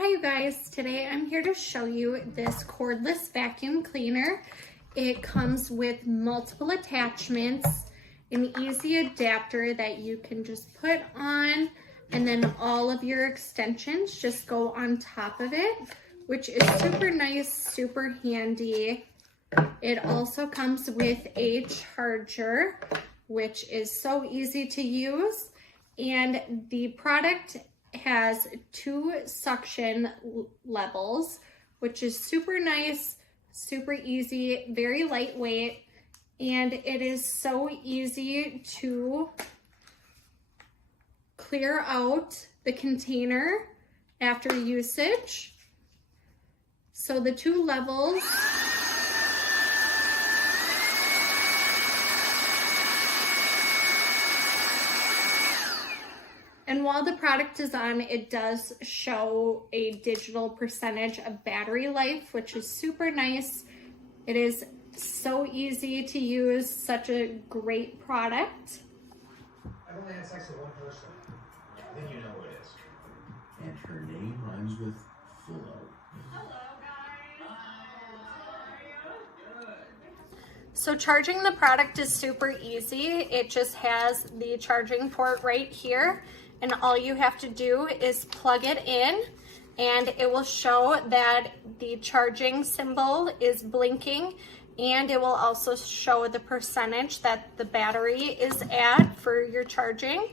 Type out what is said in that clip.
Hi you guys, today I'm here to show you this cordless vacuum cleaner. It comes with multiple attachments, an easy adapter that you can just put on, and then all of your extensions just go on top of it, which is super nice, super handy. It also comes with a charger, which is so easy to use, and the product has 2 suction levels, which is super nice, super easy, very lightweight, and it is so easy to clear out the container after usage. So the 2 levels and while the product is on, it does show a digital percentage of battery life, which is super nice. It is so easy to use, such a great product. I've only had sex with one person. Then you know who it is. And her name rhymes with Fulo. So charging the product is super easy. It just has the charging port right here, and all you have to do is plug it in, and it will show that the charging symbol is blinking, and it will also show the percentage that the battery is at for your charging.